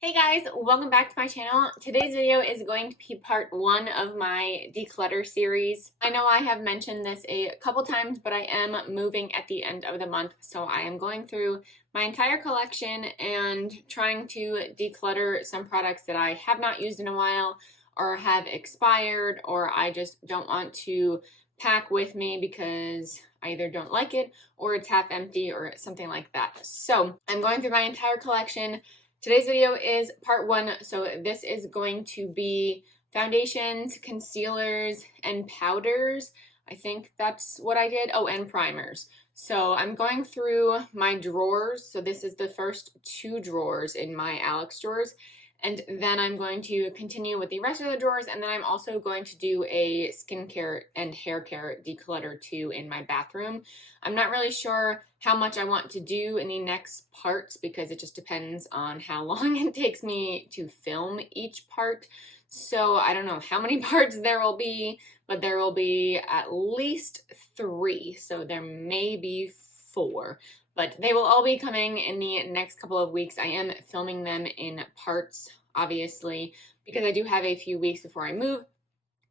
Hey guys, welcome back to my channel. Today's video is going to be part one of my declutter series. I know I have mentioned this a couple times, but I am moving at the end of the month, so I am going through my entire collection and trying to declutter some products that I have not used in a while or have expired or I just don't want to pack with me because I either don't like it or it's half empty or something like that. So I'm going through my entire collection. Today's video is part one, so this is going to be foundations, concealers, and powders. I think that's what I did. Oh, and primers. So I'm going through my drawers. So this is the first two drawers in my Alex drawers. And then I'm going to continue with the rest of the drawers. And then I'm also going to do a skincare and hair care declutter too in my bathroom. I'm not really sure how much I want to do in the next parts because it just depends on how long it takes me to film each part. So I don't know how many parts there will be, but there will be at least 3. So there may be 4. But they will all be coming in the next couple of weeks. I am filming them in parts, obviously, because I do have a few weeks before I move.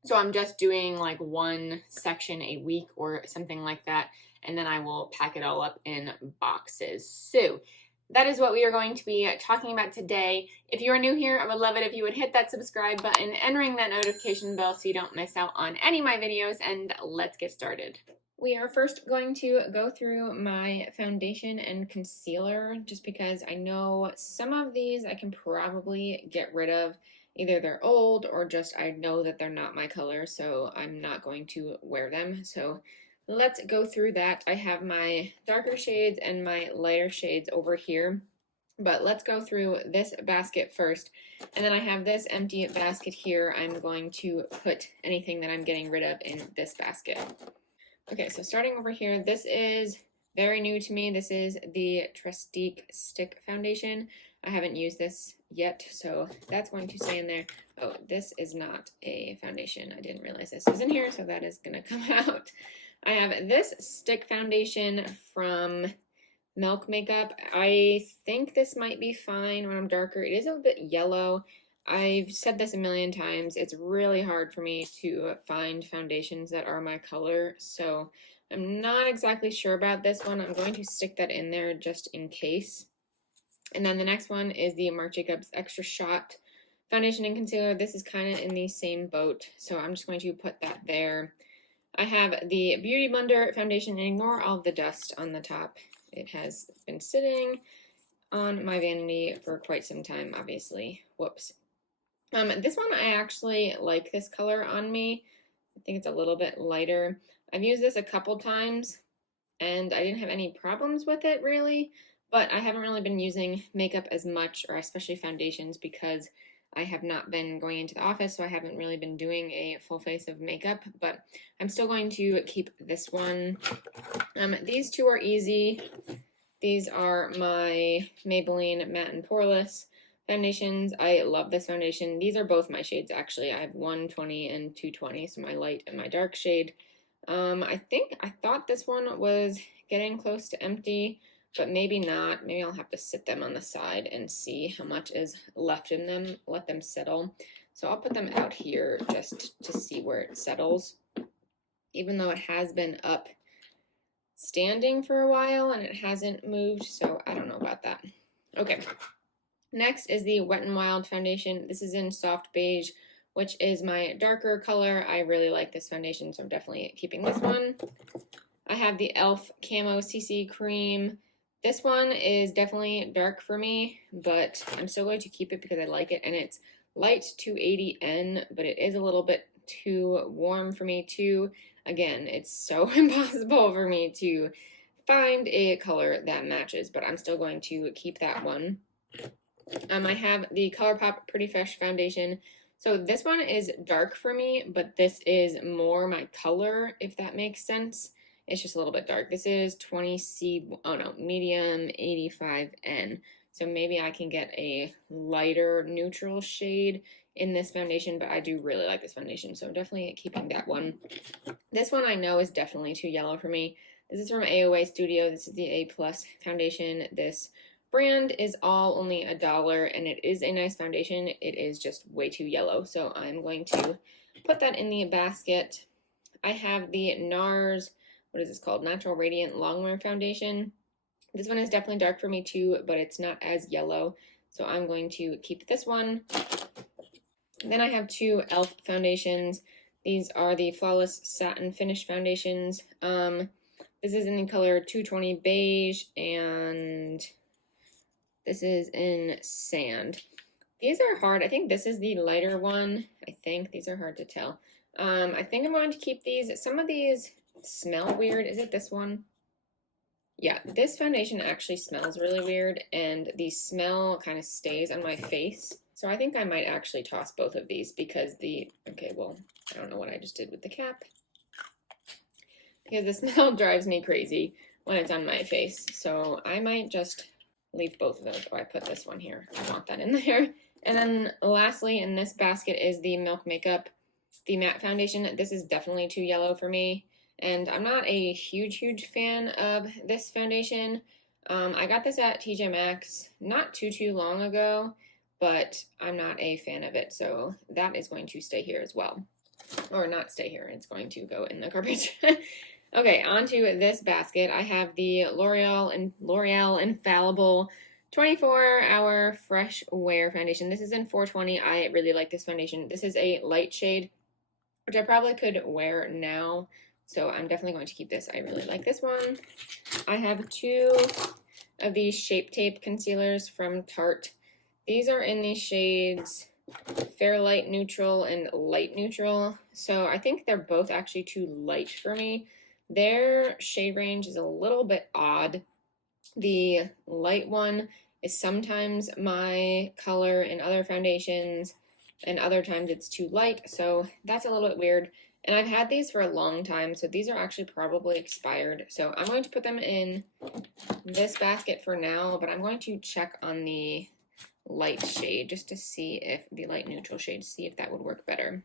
So I'm just doing like one section a week or something like that, and then I will pack it all up in boxes. So that is what we are going to be talking about today. If you are new here, I would love it if you would hit that subscribe button and ring that notification bell so you don't miss out on any of my videos, and let's get started. We are first going to go through my foundation and concealer just because I know some of these I can probably get rid of. Either they're old or just I know that they're not my color, so I'm not going to wear them. So let's go through that. I have my darker shades and my lighter shades over here. But let's go through this basket first. And then I have this empty basket here. I'm going to put anything that I'm getting rid of in this basket. Okay, so starting over here, this is very new to me. This is the Trestique Stick Foundation. I haven't used this yet, so that's going to stay in there. Oh, this is not a foundation. I didn't realize this was in here, so that is gonna come out. I have this stick foundation from Milk Makeup. I think this might be fine when I'm darker. It is a bit yellow. I've said this a million times. It's really hard for me to find foundations that are my color, so I'm not exactly sure about this one. I'm going to stick that in there just in case. And then the next one is the Marc Jacobs Extra Shot Foundation and Concealer. This is kind of in the same boat, so I'm just going to put that there. I have the Beauty Blender Foundation, and ignore all of the dust on the top. It has been sitting on my vanity for quite some time, obviously. Whoops. This one, I actually like this color on me. I think it's a little bit lighter. I've used this a couple times, and I didn't have any problems with it, really. But I haven't really been using makeup as much, or especially foundations, because I have not been going into the office, so I haven't really been doing a full face of makeup. But I'm still going to keep this one. These two are easy. These are my Maybelline Matte and Poreless foundations. I love this foundation. These are both my shades, actually. I have 120 and 220, so my light and my dark shade. I thought this one was getting close to empty, but maybe not. Maybe I'll have to sit them on the side and see how much is left in them, let them settle. So I'll put them out here just to see where it settles. Even though it has been up standing for a while and it hasn't moved, so I don't know about that. Okay. Next is the Wet n Wild foundation. This is in soft beige, which is my darker color. I really like this foundation, so I'm definitely keeping this one. I have the e.l.f. Camo CC Cream. This one is definitely dark for me, but I'm still going to keep it because I like it, and it's light 280N, but it is a little bit too warm for me too. Again, it's so impossible for me to find a color that matches, but I'm still going to keep that one. I have the ColourPop Pretty Fresh foundation. So this one is dark for me, but this is more my color, if that makes sense. It's just a little bit dark. This is 20C, oh no, medium 85N. So maybe I can get a lighter neutral shade in this foundation, but I do really like this foundation, so I'm definitely keeping that one. This one I know is definitely too yellow for me. This is from AOA Studio. This is the A Plus foundation. This brand is all only $1, and it is a nice foundation. It is just way too yellow, so I'm going to put that in the basket. I have the NARS, what is this called? Natural Radiant Longwear Foundation. This one is definitely dark for me too, but it's not as yellow, so I'm going to keep this one. Then I have two e.l.f. foundations. These are the Flawless Satin Finish foundations. This is in the color 220 Beige, and this is in Sand. These are hard. I think this is the lighter one. I think these are hard to tell. I think I'm going to keep these. Some of these smell weird. Is it this one? Yeah, this foundation actually smells really weird, and the smell kind of stays on my face. So I think I might actually toss both of these because okay, well, I don't know what I just did with the cap. Because the smell drives me crazy when it's on my face. So I might just leave both of those. Oh, I put this one here. I want that in there. And then lastly in this basket is the Milk Makeup, the matte foundation. This is definitely too yellow for me. And I'm not a huge fan of this foundation. I got this at TJ Maxx not too long ago, but I'm not a fan of it. So that is going to stay here as well. Or not stay here, it's going to go in the garbage. Okay, onto this basket. I have the L'Oreal Infallible 24-Hour Fresh Wear Foundation. This is in 420. I really like this foundation. This is a light shade, which I probably could wear now. So I'm definitely going to keep this. I really like this one. I have two of these Shape Tape concealers from Tarte. These are in the shades Fair Light Neutral and Light Neutral. So I think they're both actually too light for me. Their shade range is a little bit odd. The light one is sometimes my color in other foundations, and other times it's too light. So that's a little bit weird. And I've had these for a long time, so these are actually probably expired. So I'm going to put them in this basket for now, but I'm going to check on the light shade just to see if the light neutral shade, see if that would work better.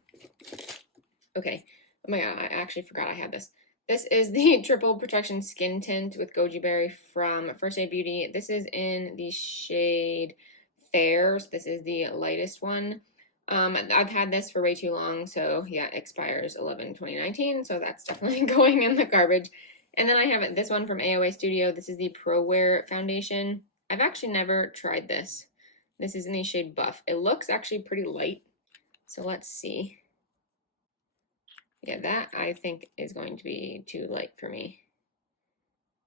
Okay. Oh my god, I actually forgot I had this. This is the Triple Protection Skin Tint with Goji Berry from First Aid Beauty. This is in the shade Fair. So this is the lightest one. I've had this for way too long, so yeah, expires 11/2019, so that's definitely going in the garbage. And then I have this one from AOA Studio. This is the Pro Wear Foundation. I've actually never tried this. This is in the shade Buff. It looks actually pretty light, so let's see. Yeah, that I think is going to be too light for me.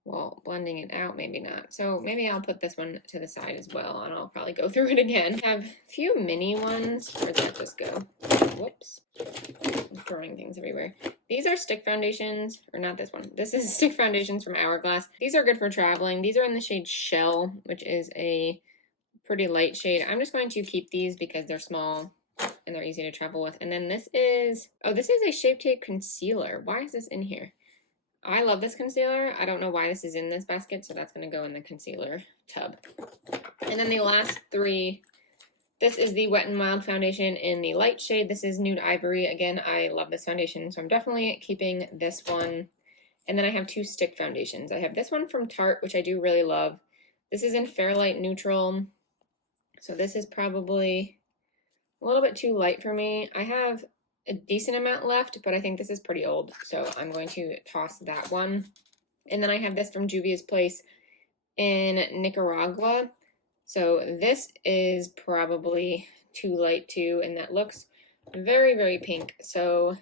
Well, blending it out, maybe not. So maybe I'll put this one to the side as well, and I'll probably go through it again. I have a few mini ones. Where'd that just go? Whoops. I'm throwing things everywhere. These are stick foundations, or not this one. This is stick foundations from Hourglass. These are good for traveling. These are in the shade Shell, which is a pretty light shade. I'm just going to keep these because they're small and they're easy to travel with. And then this is, oh, this is a Shape Tape concealer. Why is this in here? I love this concealer. I don't know why this is in this basket, so that's going to go in the concealer tub. And then the last three, this is the Wet n Wild foundation in the light shade. This is Nude Ivory. Again, I love this foundation, so I'm definitely keeping this one. And then I have two stick foundations. I have this one from Tarte, which I do really love. This is in Fairlight Neutral. So this is probably a little bit too light for me. I have a decent amount left, but I think this is pretty old, so I'm going to toss that one. And then I have this from Juvia's Place in Nicaragua. So this is probably too light too, and that looks very pink. So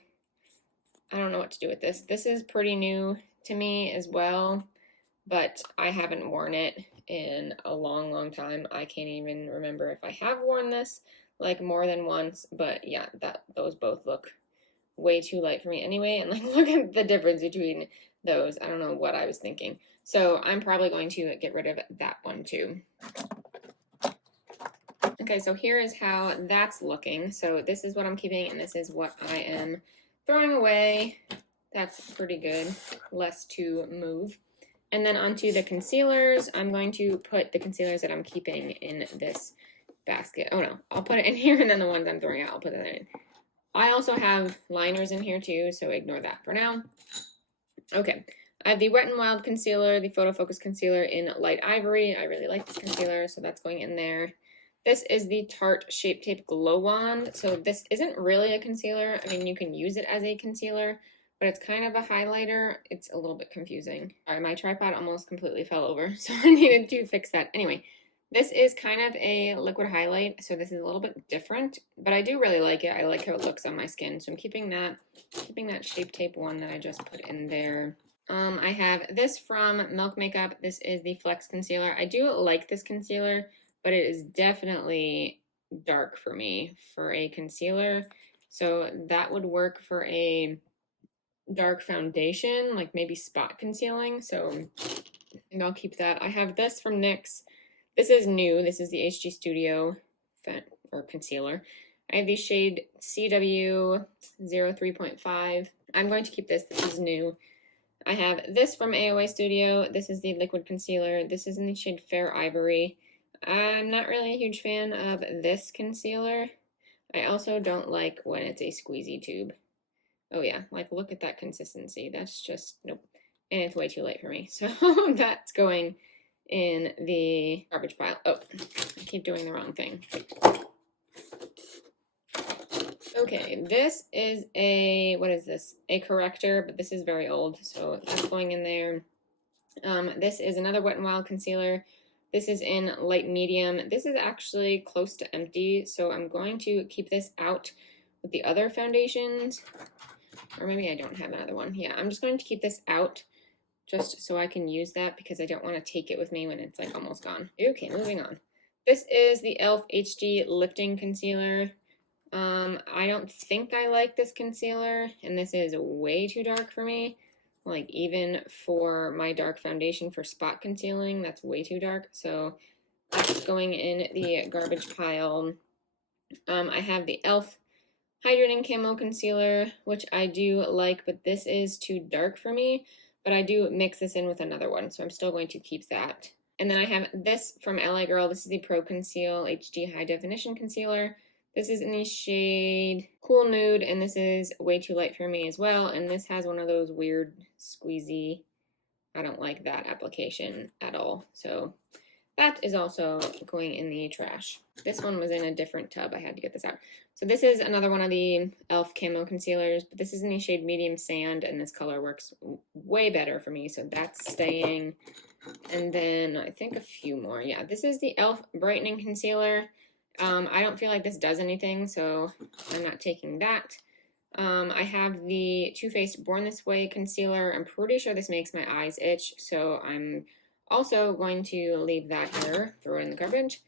I don't know what to do with this. This is pretty new to me as well, but I haven't worn it in a long time. I can't even remember if I have worn this like more than once, but yeah, those both look way too light for me anyway. And like, look at the difference between those. I don't know what I was thinking. So I'm probably going to get rid of that one too. Okay, so here is how that's looking. So this is what I'm keeping, and this is what I am throwing away. That's pretty good. Less to move. And then onto the concealers. I'm going to put the concealers that I'm keeping in this basket. Oh no, I'll put it in here, and then the ones I'm throwing out, I'll put that in. I also have liners in here too, so ignore that for now. Okay, I have the Wet n Wild concealer, the Photo Focus concealer in Light Ivory. I really like this concealer, so that's going in there. This is the Tarte Shape Tape Glow Wand. So this isn't really a concealer. I mean, you can use it as a concealer, but it's kind of a highlighter. It's a little bit confusing. All right, my tripod almost completely fell over, so I needed to fix that. Anyway, this is kind of a liquid highlight, so this is a little bit different, but I do really like it. I like how it looks on my skin, so I'm keeping that Shape Tape one that I just put in there. I have this from Milk Makeup. This is the Flex Concealer. I do like this concealer, but it is definitely dark for me for a concealer. So that would work for a dark foundation, like maybe spot concealing. So I'll keep that. I have this from NYX. This is new. This is the HG Studio concealer. I have the shade CW 03.5. I'm going to keep this. This is new. I have this from AOA Studio. This is the liquid concealer. This is in the shade Fair Ivory. I'm not really a huge fan of this concealer. I also don't like when it's a squeezy tube. Oh yeah, like look at that consistency. That's just, nope. And it's way too light for me. So that's going in the garbage pile. Oh, I keep doing the wrong thing. Okay, this is a, what is this? A corrector, but this is very old, so that's going in there. This is another Wet n Wild concealer. This is in light medium. This is actually close to empty, so I'm going to keep this out with the other foundations. Or maybe I don't have another one. Yeah, I'm just going to keep this out just so I can use that because I don't want to take it with me when it's like almost gone. Okay, moving on. This is the e.l.f. HD Lifting Concealer. I don't think I like this concealer, and this is way too dark for me. Like, even for my dark foundation for spot concealing, that's way too dark. So that's going in the garbage pile. I have the e.l.f. Hydrating Camo Concealer, which I do like, but this is too dark for me. But I do mix this in with another one, so I'm still going to keep that. And then I have this from LA Girl. This is the Pro Conceal HD High Definition Concealer. This is in the shade Cool Nude, and this is way too light for me as well. And this has one of those weird squeezy, I don't like that application at all. So that is also going in the trash. This one was in a different tub. I had to get this out. So this is another one of the e.l.f. Camo Concealers, but this is in the shade Medium Sand, and this color works way better for me, so that's staying. And then I think a few more. Yeah, this is the e.l.f. Brightening Concealer. I don't feel like this does anything, so I'm not taking that. I have the Too Faced Born This Way concealer. I'm pretty sure this makes my eyes itch, so I'm also going to leave that here, throw it in the garbage.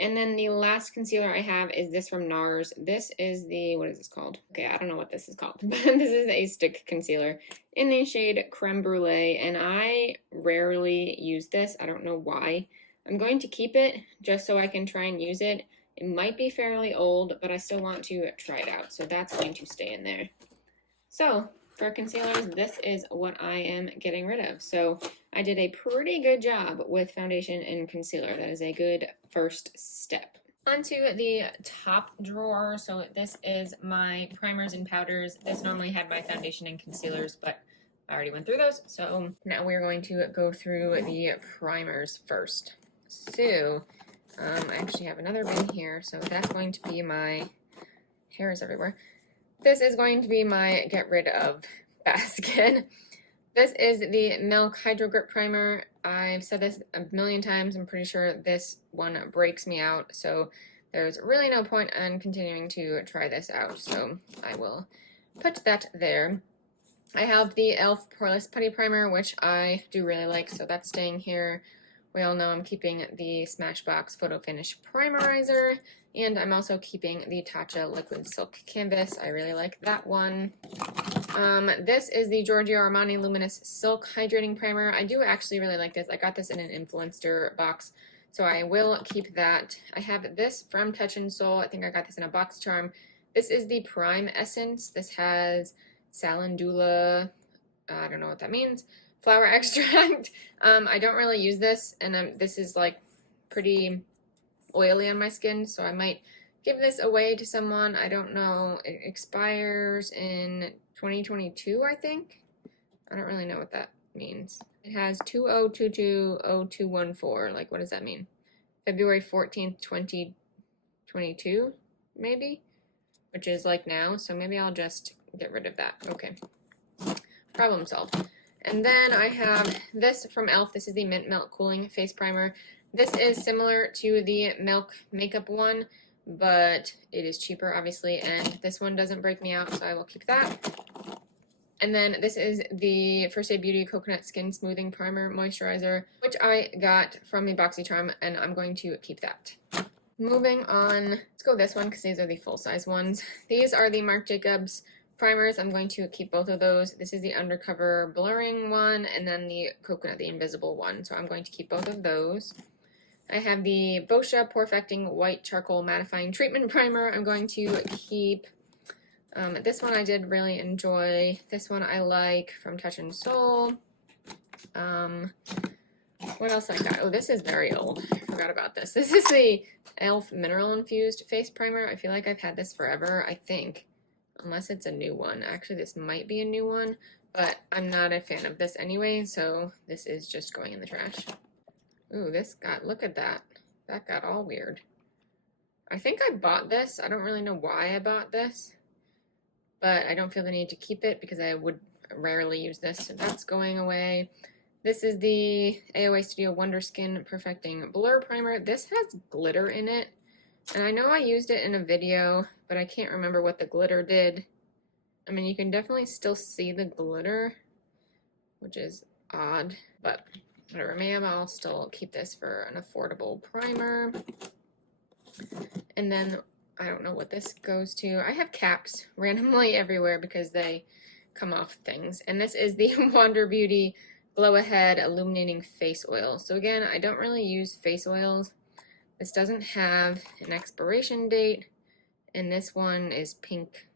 And then the last concealer I have is this from NARS. This is the, what is this called? Okay, I don't know what this is called, but this is a stick concealer in the shade Creme Brulee, and I rarely use this. I don't know why. I'm going to keep it just so I can try and use it. It might be fairly old, but I still want to try it out, so that's going to stay in there. So for concealers, this is what I am getting rid of. So I did a pretty good job with foundation and concealer. That is a good first step. Onto the top drawer. So this is my primers and powders. This normally had my foundation and concealers, but I already went through those. So now we're going to go through the primers first. So I actually have another bin here, so that's going to be my, hair is everywhere. This is going to be my get rid of basket. This is the Milk Hydro Grip Primer. I've said this a million times. I'm pretty sure this one breaks me out, so there's really no point on continuing to try this out, so I will put that there. I have the e.l.f. Poreless Putty Primer, which I do really like, so that's staying here. We all know I'm keeping the Smashbox Photo Finish Primerizer, and I'm also keeping the Tatcha Liquid Silk Canvas. I really like that one. This is the Giorgio Armani Luminous Silk Hydrating Primer. I do actually really like this. I got this in an Influencer box, so I will keep that. I have this from Touch in Sol. I think I got this in a box charm. This is the Prime Essence. This has Salendula, I don't know what that means, flower extract. I don't really use this, and this is like pretty oily on my skin, so I might give this away to someone. I don't know. It expires in 2022, I think. I don't really know what that means. It has 20220214. Like, what does that mean? February 14th, 2022, maybe? Which is like now, so maybe I'll just get rid of that. Okay. Problem solved. And then I have this from e.l.f. This is the Mint Melt Cooling Face Primer. This is similar to the Milk Makeup one, but it is cheaper, obviously, and this one doesn't break me out, so I will keep that. And then this is the First Aid Beauty Coconut Skin Smoothing Primer Moisturizer, which I got from the BoxyCharm, and I'm going to keep that. Moving on, let's go with this one because these are the full-size ones. These are the Marc Jacobs primers. I'm going to keep both of those. This is the Undercover Blurring one, and then the Coconut, the Invisible one. So I'm going to keep both of those. I have the Boscia Perfecting White Charcoal Mattifying Treatment Primer. I'm going to keep this one. I did really enjoy. This one I like from Touch in Sol. What else I got? Oh, this is very old. I forgot about this. This is the e.l.f. Mineral Infused Face Primer. I feel like I've had this forever, I think. Unless it's a new one. Actually, this might be a new one, but I'm not a fan of this anyway, so this is just going in the trash. Ooh, this got, look at that. That got all weird. I think I bought this. I don't really know why I bought this, but I don't feel the need to keep it because I would rarely use this, so that's going away. This is the AOA Studio Wonder Skin Perfecting Blur Primer. This has glitter in it, and I know I used it in a video, but I can't remember what the glitter did. I mean, you can definitely still see the glitter, which is odd, but whatever. Maybe I'll still keep this for an affordable primer. And then, I don't know what this goes to. I have caps randomly everywhere because they come off things. And this is the Wander Beauty Glow Ahead Illuminating Face Oil. So again, I don't really use face oils. This doesn't have an expiration date. And this one is pink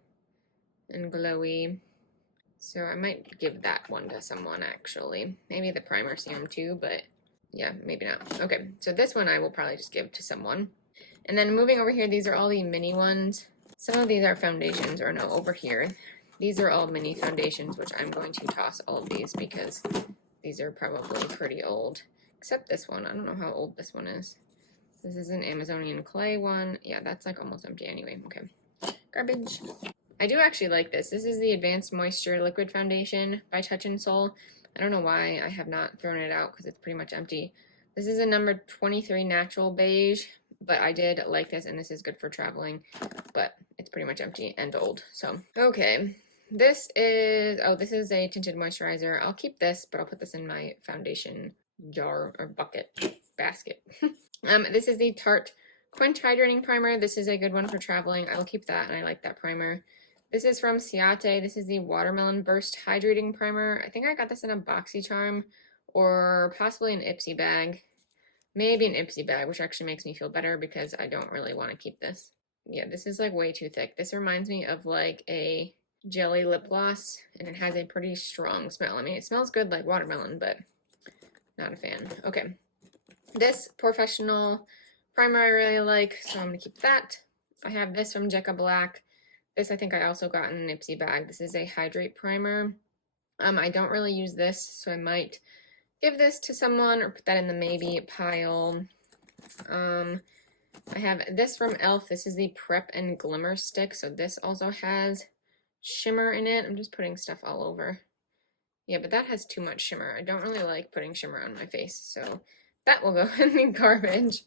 and glowy. So I might give that one to someone, actually. Maybe the primer serum too, but yeah, maybe not. Okay, so this one I will probably just give to someone. And then moving over here, these are all the mini ones. Some of these are foundations, or no, over here. These are all mini foundations, which I'm going to toss all of these because these are probably pretty old. Except this one. I don't know how old this one is. This is an Amazonian clay one. Yeah, that's like almost empty anyway. Okay, garbage. I do actually like this. This is the Advanced Moisture Liquid Foundation by Touch in Sol. I don't know why I have not thrown it out because it's pretty much empty. This is a number 23 Natural Beige, but I did like this, and this is good for traveling, but it's pretty much empty and old. So, okay. This is, oh, this is a tinted moisturizer. I'll keep this, but I'll put this in my foundation jar or bucket, basket. This is the Tarte Quench Hydrating Primer. This is a good one for traveling. I will keep that, and I like that primer. This is from Ciate. This is the Watermelon Burst Hydrating Primer. I think I got this in a BoxyCharm or possibly an Ipsy bag. Maybe an Ipsy bag, which actually makes me feel better because I don't really want to keep this. Yeah, this is like way too thick. This reminds me of like a jelly lip gloss, and it has a pretty strong smell. I mean, it smells good like watermelon, but not a fan. Okay. This Professional primer I really like, so I'm going to keep that. I have this from Jecca Black. This I think I also got in an Ipsy bag. This is a Hydrate Primer. I don't really use this, so I might give this to someone or put that in the maybe pile. I have this from e.l.f. This is the Prep and Glimmer Stick, so this also has shimmer in it. I'm just putting stuff all over. Yeah, but that has too much shimmer. I don't really like putting shimmer on my face, so that will go in the garbage.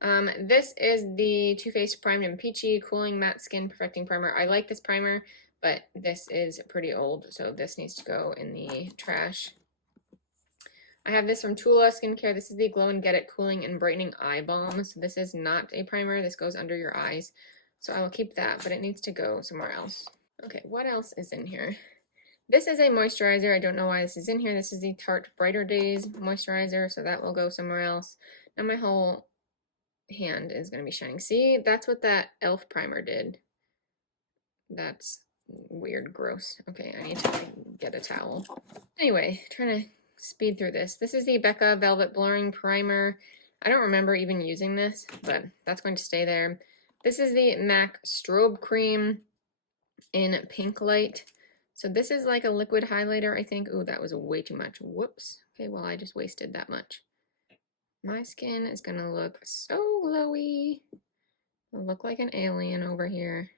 This is the Too Faced Primed and Peachy Cooling Matte Skin Perfecting Primer. I like this primer, but this is pretty old, so this needs to go in the trash. I have this from Tula Skincare. This is the Glow and Get It Cooling and Brightening Eye Balm. So this is not a primer. This goes under your eyes. So I will keep that, but it needs to go somewhere else. Okay, what else is in here? This is a moisturizer. I don't know why this is in here. This is the Tarte Brighter Days moisturizer, so that will go somewhere else. Now my whole hand is going to be shining. See, that's what that e.l.f. primer did. That's weird, gross. Okay, I need to get a towel. Anyway, trying to speed through this. This is the Becca Velvet Blurring Primer. I don't remember even using this, but that's going to stay there. This is the MAC Strobe Cream in Pink Light. So this is like a liquid highlighter, I think. Oh, that was way too much. Whoops. Okay, well, I just wasted that much. My skin is gonna look so glowy. I'll look like an alien over here.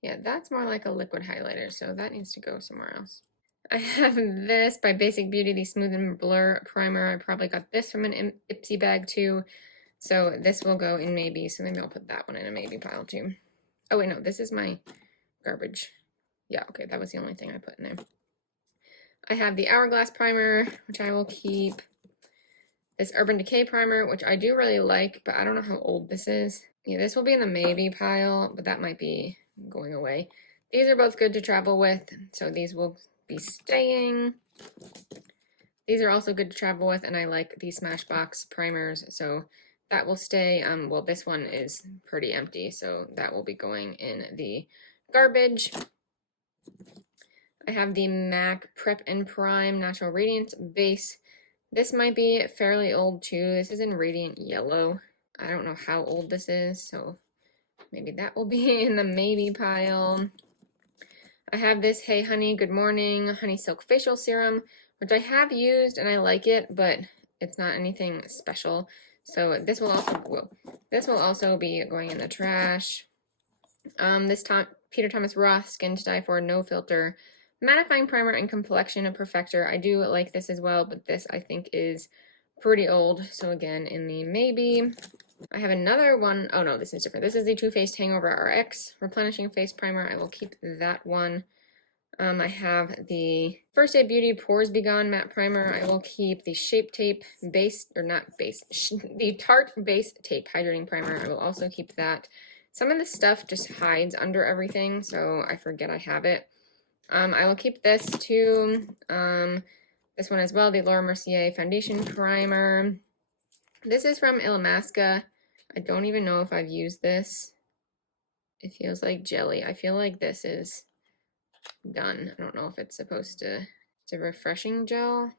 Yeah, that's more like a liquid highlighter, so that needs to go somewhere else. I have this by Basic Beauty, the Smooth and Blur Primer. I probably got this from an Ipsy bag too. So this will go in maybe, so maybe I'll put that one in a maybe pile too. Oh wait, no, this is my garbage. Yeah, okay, that was the only thing I put in there. I have the Hourglass Primer, which I will keep. This Urban Decay Primer, which I do really like, but I don't know how old this is. Yeah, this will be in the maybe pile, but that might be going away. These are both good to travel with, so these will be staying. These are also good to travel with, and I like these Smashbox primers, so that will stay. Well, this one is pretty empty, so that will be going in the garbage. I have the MAC Prep and Prime Natural Radiance Base. This might be fairly old too. This is in Radiant Yellow. I don't know how old this is, so maybe that will be in the maybe pile. I have this Hey Honey Good Morning Honey Silk Facial Serum, which I have used and I like it, but it's not anything special. So this will also be going in the trash. This Peter Thomas Roth Skin to Die For No Filter Mattifying Primer and Complexion Perfector. I do like this as well, but this I think is pretty old. So again, in the maybe. I have another one. Oh no, this is different. This is the Too Faced Hangover RX Replenishing Face Primer. I will keep that one. I have the First Aid Beauty Pores Be Gone Matte Primer. I will keep the Shape Tape Base, or not base, the Tarte Base Tape Hydrating Primer. I will also keep that. Some of this stuff just hides under everything, so I forget I have it. I will keep this too. This one as well, the Laura Mercier Foundation Primer. This is from Illamasqua. I don't even know if I've used this. It feels like jelly. I feel like this is done. I don't know if it's supposed to. It's a refreshing gel.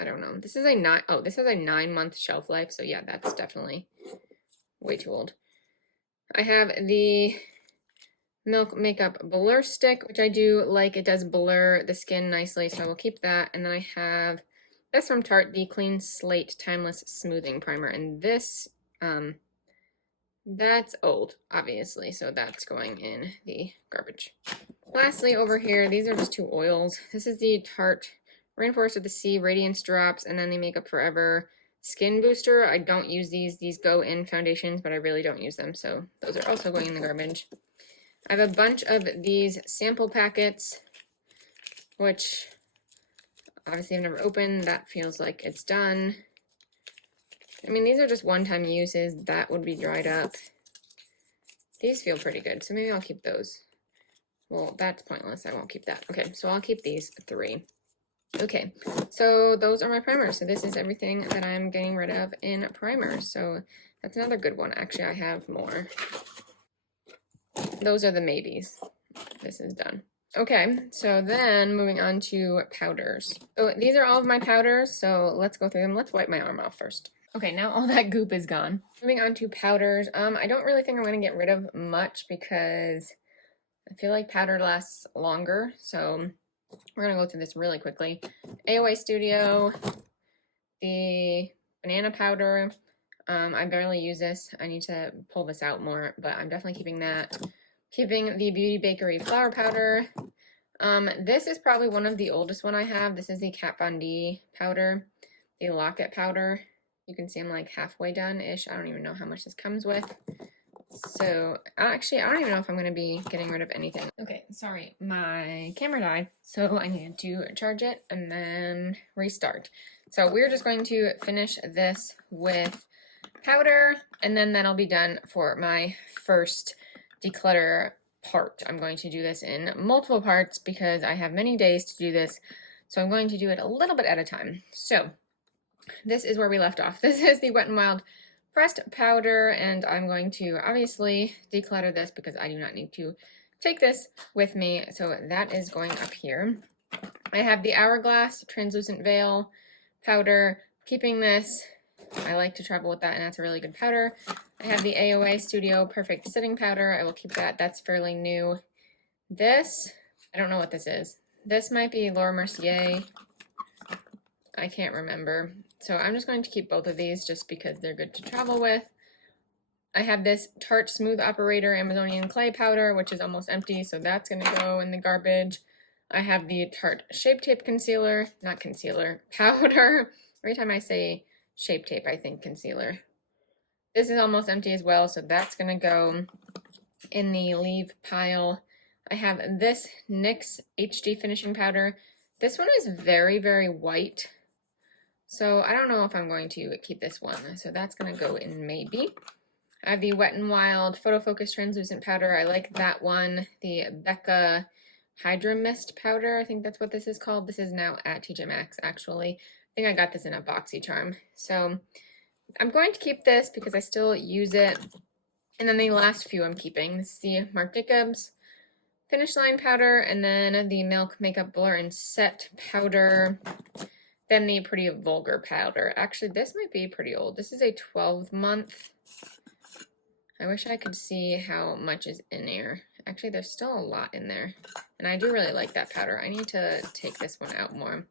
I don't know. This is a 9-month shelf life, so yeah, that's definitely way too old. I have the Milk Makeup Blur Stick, which I do like. It does blur the skin nicely, so I will keep that. And then I have this from Tarte, the Clean Slate Timeless Smoothing Primer, and this, that's old, obviously, so that's going in the garbage. Lastly, over here, these are just 2 oils. This is the Tarte Rainforest of the Sea Radiance Drops, and then the Makeup Forever Skin Booster. I don't use these. These go in foundations, but I really don't use them, so those are also going in the garbage. I have a bunch of these sample packets, which obviously I've never opened. That feels like it's done. I mean, these are just one-time uses. That would be dried up. These feel pretty good, so maybe I'll keep those. Well, that's pointless. I won't keep that. Okay, so I'll keep these 3. Okay, so those are my primers. So this is everything that I'm getting rid of in primers. So that's another good one. Actually, I have more. Those are the maybes. This is done. Okay, so then moving on to powders. So these are all of my powders, so let's go through them. Let's wipe my arm off first. Okay, now all that goop is gone. Moving on to powders. I don't really think I'm going to get rid of much because I feel like powder lasts longer, so we're going to go through this really quickly. AOA Studio, the banana powder. I barely use this. I need to pull this out more, but I'm definitely keeping that. Keeping the Beauty Bakery flour powder. This is probably one of the oldest one I have. This is the Kat Von D powder, the Locket powder. You can see I'm like halfway done-ish. I don't even know how much this comes with. So, actually, I don't even know if I'm going to be getting rid of anything. Okay, sorry, my camera died, so I needed to charge it and then restart. So we're just going to finish this with powder, and then that'll be done for my first declutter part. I'm going to do this in multiple parts because I have many days to do this, so I'm going to do it a little bit at a time. So this is where we left off. This is the Wet n Wild pressed powder, and I'm going to obviously declutter this because I do not need to take this with me, so that is going up here. I have the Hourglass Translucent Veil powder, keeping this. I like to travel with that, and that's a really good powder. I have the AOA Studio Perfect Sitting Powder. I will keep that. That's fairly new. This, I don't know what this is. This might be Laura Mercier. I can't remember. So I'm just going to keep both of these just because they're good to travel with. I have this Tarte Smooth Operator Amazonian Clay Powder, which is almost empty, so that's going to go in the garbage. I have the Tarte Shape Tape Concealer, not concealer, powder. Every time I say Shape Tape, I think concealer. This is almost empty as well, so that's going to go in the leave pile. I have this NYX HD Finishing Powder. This one is very, very white. So I don't know if I'm going to keep this one. So that's going to go in maybe. I have the Wet n Wild Photo Focus Translucent Powder. I like that one. The Becca Hydra Mist Powder. I think that's what this is called. This is now at TJ Maxx, actually. I think I got this in a BoxyCharm. So I'm going to keep this because I still use it. And then the last few I'm keeping. This is the Marc Jacobs Finish Line Powder, and then the Milk Makeup Blur and Set Powder. Then the Pretty Vulgar Powder. Actually, this might be pretty old. This is a 12-month. I wish I could see how much is in here. Actually, there's still a lot in there. And I do really like that powder. I need to take this one out more.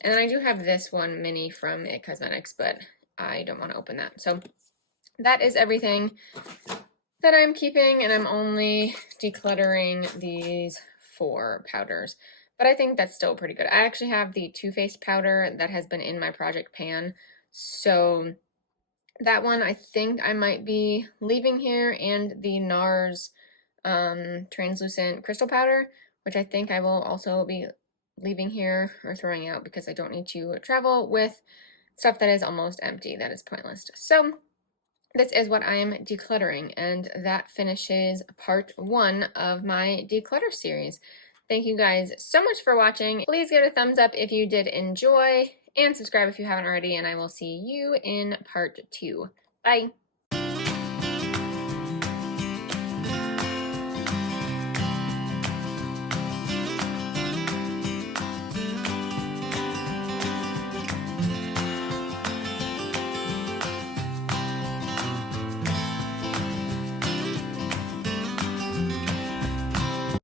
And then I do have this one mini from It Cosmetics, but I don't want to open that. So that is everything that I'm keeping, and I'm only decluttering these 4 powders. But I think that's still pretty good. I actually have the Too Faced powder that has been in my project pan. So that one I think I might be leaving here, and the NARS translucent crystal powder, which I think I will also be leaving here or throwing out because I don't need to travel with stuff that is almost empty. That is pointless. So this is what I am decluttering, and that finishes part 1 of my declutter series. Thank you guys so much for watching. Please give it a thumbs up if you did enjoy, and subscribe if you haven't already, and I will see you in part 2. Bye!